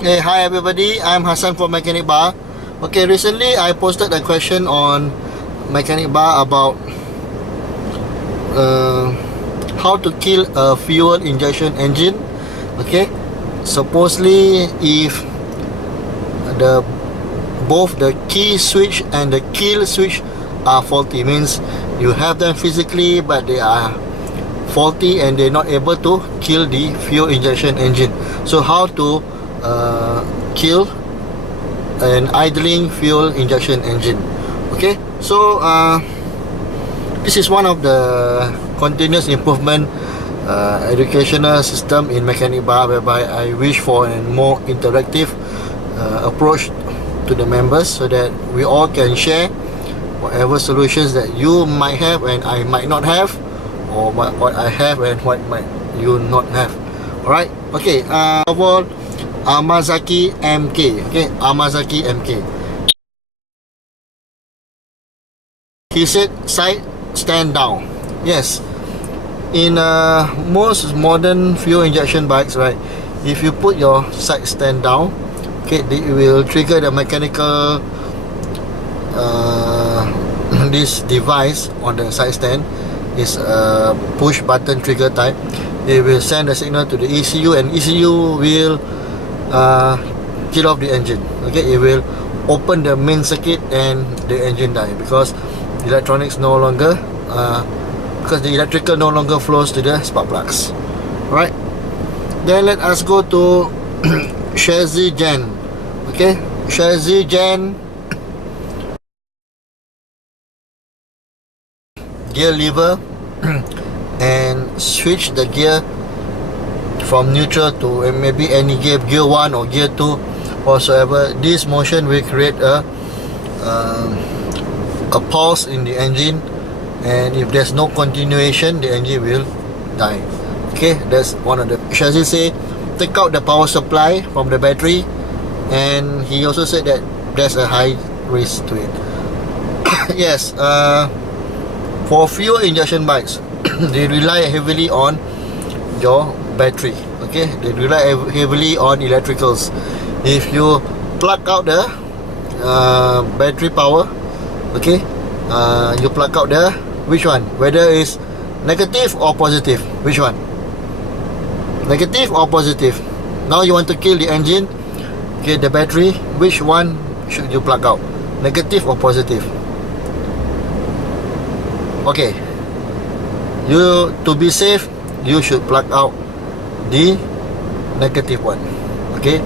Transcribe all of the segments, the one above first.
Hey, hi everybody, I'm Hassan from Mechanic Bar. Okay, recently I posted a question on Mechanic Bar about how to kill a fuel injection engine. Okay, supposedly if the both the key switch and the kill switch are faulty, means you have them physically but they are faulty and they're not able to kill the fuel injection engine. So how to kill an idling fuel injection engine? Okay, so this is one of the continuous improvement educational system in Mechanic Bar, whereby I wish for a more interactive approach to the members, so that we all can share whatever solutions that you might have and I might not have, or what I have and what might you not have. Alright, okay, of all, Amazaki MK. Okay, Amazaki MK. He said side stand down. Yes, in most modern fuel injection bikes, right, if you put your side stand down, okay, it will trigger the mechanical this device on the side stand is a push button trigger type. It will send a signal to the ECU, and ECU will kill off the engine. Okay, it will open the main circuit and the engine die, because electronics no longer because the electrical no longer flows to the spark plugs. Right, then let us go to Shazi Gen. Okay, Shazi Gen, gear lever and switch the gear from neutral to maybe any gear 1 or gear 2 whatsoever. This motion will create a pulse in the engine, and if there's no continuation, the engine will die. Okay, that's one of the Shazi say. Take out the power supply from the battery, and he also said that there's a high risk to it. Yes, for fuel injection bikes, they rely heavily on your battery. Okay, they rely heavily on electricals. If you plug out the battery power, okay, you plug out the which one, whether it's negative or positive, which one, negative or positive. Now you want to kill the engine, okay, the battery, which one should you plug out, negative or positive? Okay, you, to be safe, you should plug out the negative one. Okay,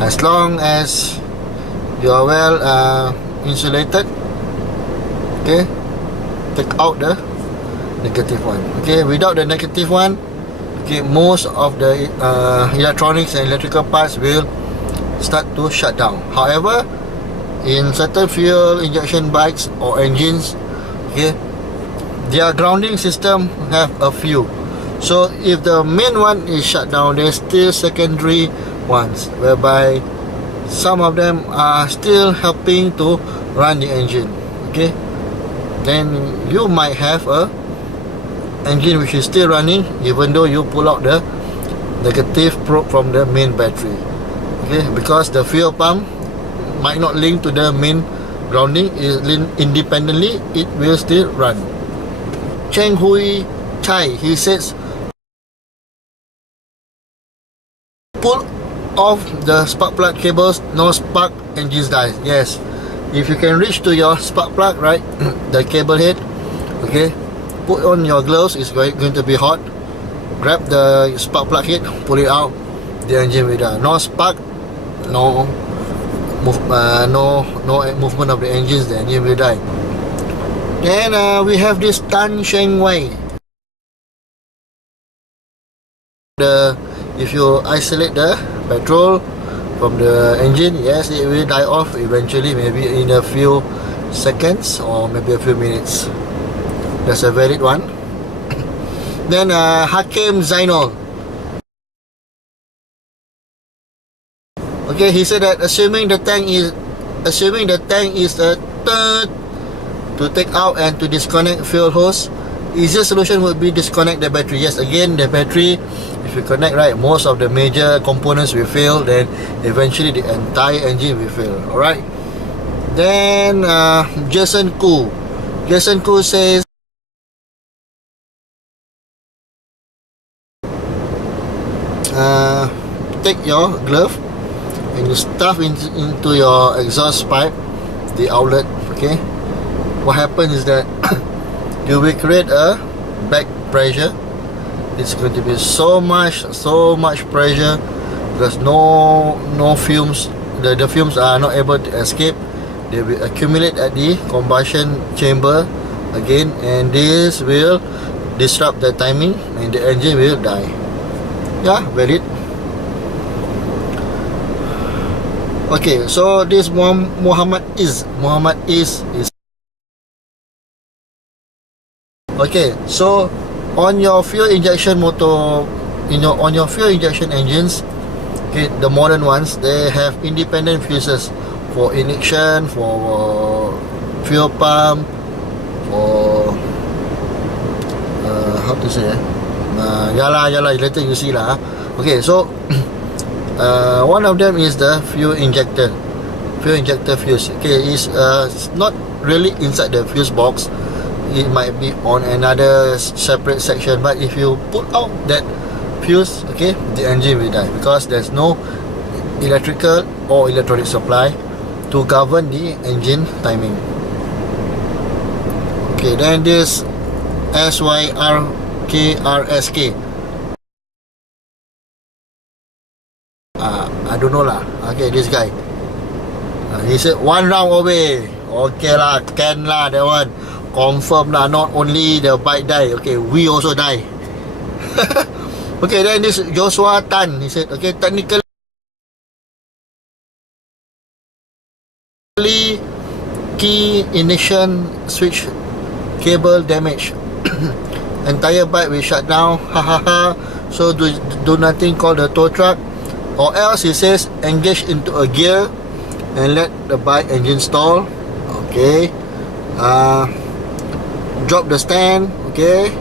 as long as you are well insulated, okay, take out the negative one. Okay, without the negative one, okay, most of the electronics and electrical parts will start to shut down. However, in certain fuel injection bikes or engines, okay, their grounding system have a few. So if the main one is shut down, there's still secondary ones, whereby some of them are still helping to run the engine. Okay, then you might have a engine which is still running even though you pull out the negative probe from the main battery. Okay, because the fuel pump might not link to the main grounding, is independently, it will still run. Cheng Hui Chai, he says, pull off the spark plug cables, no spark, engines die. Yes, if you can reach to your spark plug, right, the cable head, okay, put on your gloves, it's going to be hot, grab the spark plug head, pull it out, the engine will die. No spark, no movement of the engines, the engine will die. Then we have this Tan Sheng Wei. If you isolate the petrol from the engine, yes, it will die off eventually, maybe in a few seconds or maybe a few minutes. That's a valid one. Then Hakim Zainal, okay, he said that assuming the tank is a third, to take out and to disconnect fuel hose, easiest solution would be disconnect the battery. Yes, again, the battery, if if you connect right, most of the major components will fail, then eventually the entire engine will fail. Alright. Then Jason Koo says take your glove and you stuff into your exhaust pipe, the outlet. Okay, what happens is that you will create a back pressure. It's going to be so much pressure because no fumes, the fumes are not able to escape. They will accumulate at the combustion chamber again, and this will disrupt the timing and the engine will die. Yeah, valid. Okay, so this Muhammad is okay. So on your fuel injection motor, on your fuel injection engines, okay, the modern ones, they have independent fuses for ignition, for fuel pump, for how to say yala, later you see lah. Okay, so one of them is the fuel injector fuse. Okay, it's not really inside the fuse box. It might be on another separate section, but if you pull out that fuse, okay, the engine will die because there's no electrical or electronic supply to govern the engine timing. Okay, then this SYRKRSK, I don't know lah. Okay, this guy, he said 1 round away. Okay lah, can lah, that one confirm lah. Not only the bike die, okay, we also die. Okay, then this Joshua Tan, he said, okay, technically key ignition switch cable damage. Entire bike will shut down. So do nothing, call the tow truck, or else he says engage into a gear and let the bike engine stall. Okay, drop the stand. Okay,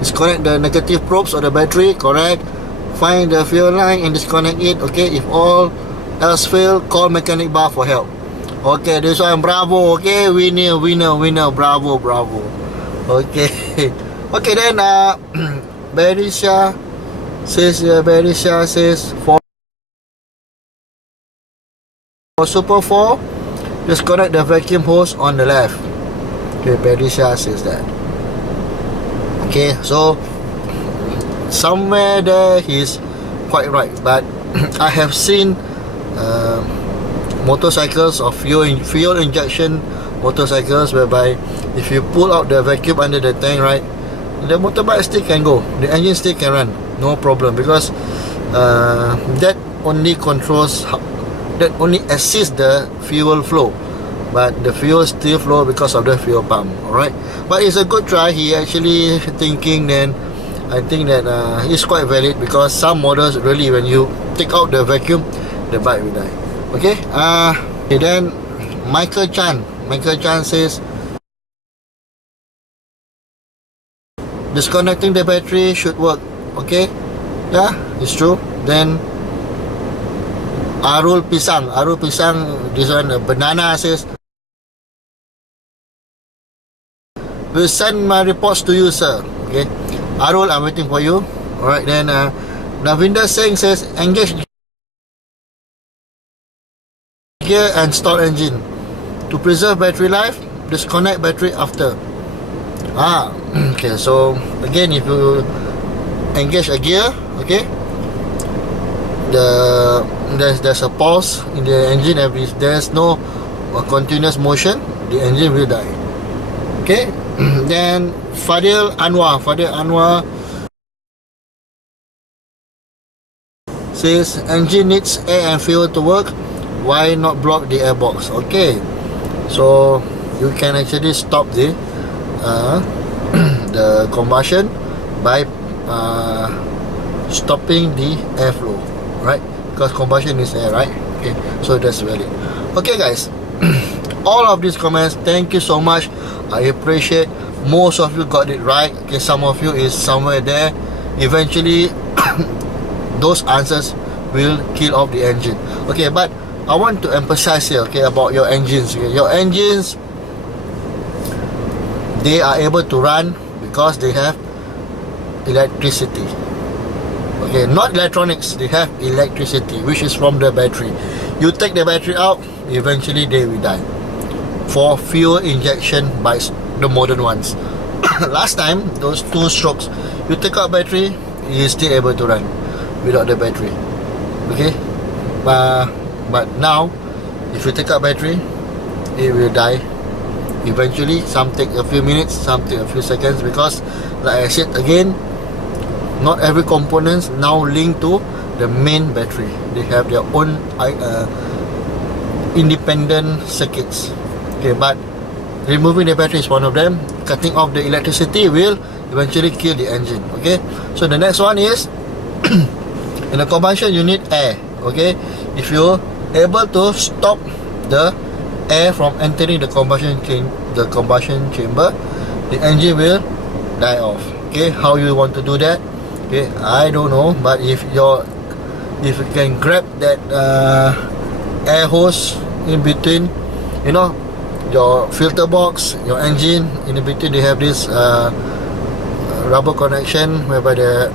disconnect the negative probes of the battery. Correct. Find the fuel line and disconnect it. Okay, if all else fail, call mechanic bar for help. Okay, this one, bravo. Okay, winner, bravo. Okay. Okay, then Berisha says for Super 4, disconnect the vacuum hose on the left. Okay, Berisha says that. Okay, so somewhere there he's quite right, but I have seen motorcycles or fuel injection motorcycles whereby if you pull out the vacuum under the tank, right, the motorbike still can go, the engine still can run, no problem, because that only assists the fuel flow, but the fuel still flow because of the fuel pump. Alright, but it's a good try. He actually thinking, then I think that it's quite valid, because some models really, when you take out the vacuum, the bike will die. Okay, okay, then Michael Chan says disconnecting the battery should work. Okay, yeah, it's true. Then Arul Pisang, this one, Banana, says will send my reports to you, sir. Okay, Arul, I'm waiting for you. Alright, then Navinder Singh says engage gear and start engine. To preserve battery life, disconnect battery after. Okay, so again, if you engage a gear, okay, there's a pause in the engine. If there's no continuous motion, the engine will die. Okay. Then Fadil Anwar says engine needs air and fuel to work. Why not block the airbox? Okay, so you can actually stop the the combustion by stopping the airflow, right? Because combustion is air, right? Okay, so that's valid. Okay, guys, all of these comments, thank you so much. I appreciate. Most of you got it right. Okay, some of you is somewhere there. Eventually those answers will kill off the engine. Okay, but I want to emphasize here, okay, about your engines. Okay? Your engines, they are able to run because they have electricity. Okay, not electronics, they have electricity, which is from the battery. You take the battery out, eventually they will die. For fuel injection by the modern ones. Last time, those 2 strokes, you take out battery, you're still able to run without the battery. Okay, but now, if you take out battery, it will die eventually. Some take a few minutes, some take a few seconds, because like I said again, not every components now linked to the main battery. They have their own independent circuits. Okay, but removing the battery is one of them. Cutting off the electricity will eventually kill the engine. Okay, so the next one is in a combustion you need air. Okay, if you're able to stop the air from entering the combustion chamber, the engine will die off. Okay, how you want to do that? Okay, I don't know, but if you can grab that air hose in between, you know, your filter box, your engine, in between they have this rubber connection whereby the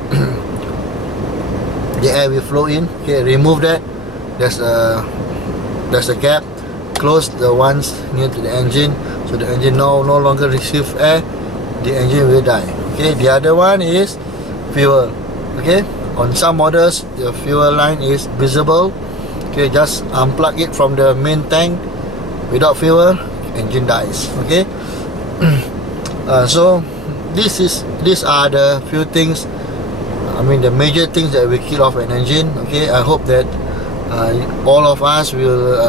the air will flow in. Okay, remove that. There's a gap. Close the ones near to the engine, so the engine no longer receive air. The engine will die. Okay, the other one is fuel. Okay, on some models the fuel line is visible. Okay, just unplug it from the main tank. Without fuel, engine dies. Okay. So these are the few things, I mean the major things that will kill off an engine. Okay, I hope that all of us will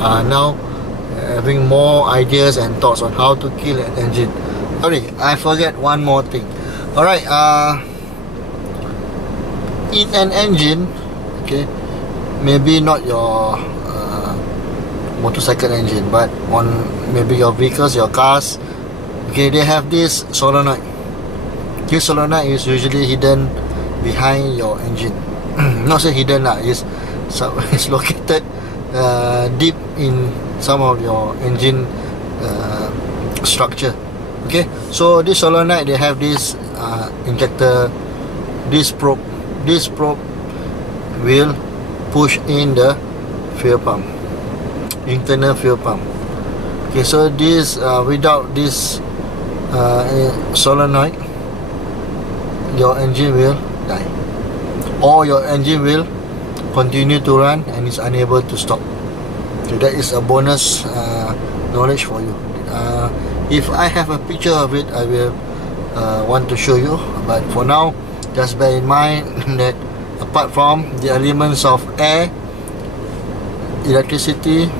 now having more ideas and thoughts on how to kill an engine. Sorry, I forget one more thing. Alright, in an engine, okay, maybe not your motorcycle engine, but on maybe your vehicles, your cars, okay, they have this solenoid. This solenoid is usually hidden behind your engine. Not say hidden lah, it's located deep in some of your engine structure. Okay, so this solenoid, they have this injector, this probe will push in the fuel pump, internal fuel pump. Okay, so this without this solenoid, your engine will die, or your engine will continue to run and is unable to stop. So that is a bonus knowledge for you. If I have a picture of it, I will want to show you, but for now, just bear in mind that apart from the elements of air, electricity,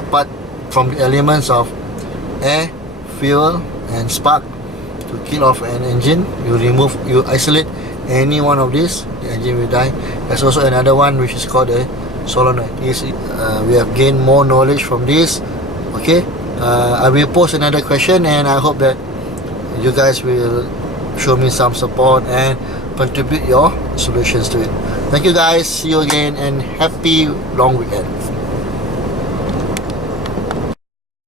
apart from the elements of air, fuel and spark, to kill off an engine, you isolate any one of these, the engine will die. There's also another one which is called a solenoid. We have gained more knowledge from this. Okay, I will post another question, and I hope that you guys will show me some support and contribute your solutions to it. Thank you guys, see you again, and happy long weekend.